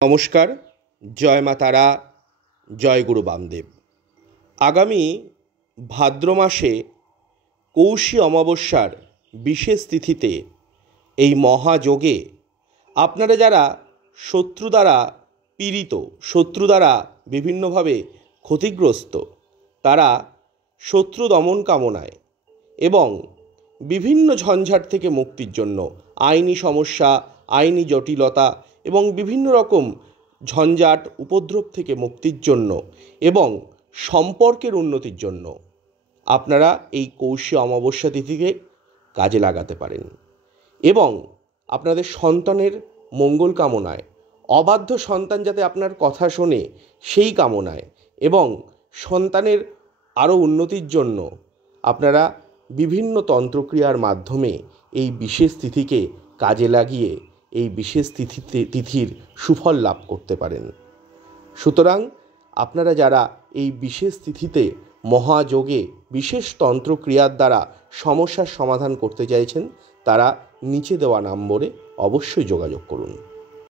নমস্কার, জয় মা তারা, জয় গুরু বামদেব। আগামী ভাদ্র মাসে কৌশী অমাবস্যার বিশেষ তিথিতে এই মহাযোগে আপনারা যারা শত্রু দ্বারা পীড়িত, শত্রু দ্বারা বিভিন্নভাবে ক্ষতিগ্রস্ত, তারা শত্রু দমন কামনায় এবং বিভিন্ন ঝঞ্ঝাট থেকে মুক্তির জন্য, আইনি সমস্যা, আইনি জটিলতা এবং বিভিন্ন রকম ঝঞ্ঝাট উপদ্রব থেকে মুক্তির জন্য এবং সম্পর্কের উন্নতির জন্য আপনারা এই কৌশী অমাবস্যা তিথিকে কাজে লাগাতে পারেন। এবং আপনাদের সন্তানের মঙ্গল কামনায়, অবাধ্য সন্তান যাতে আপনার কথা শোনে সেই কামনায় এবং সন্তানের আরও উন্নতির জন্য আপনারা বিভিন্ন তন্ত্রক্রিয়ার মাধ্যমে এই বিশেষ তিথিকে কাজে লাগিয়ে এই বিশেষ তিথির সুফল লাভ করতে পারেন। সুতরাং আপনারা যারা এই বিশেষ তিথিতে মহাযোগে বিশেষ তন্ত্রক্রিয়ার দ্বারা সমস্যার সমাধান করতে চাইছেন, তারা নিচে দেওয়া নম্বরে অবশ্যই যোগাযোগ করুন।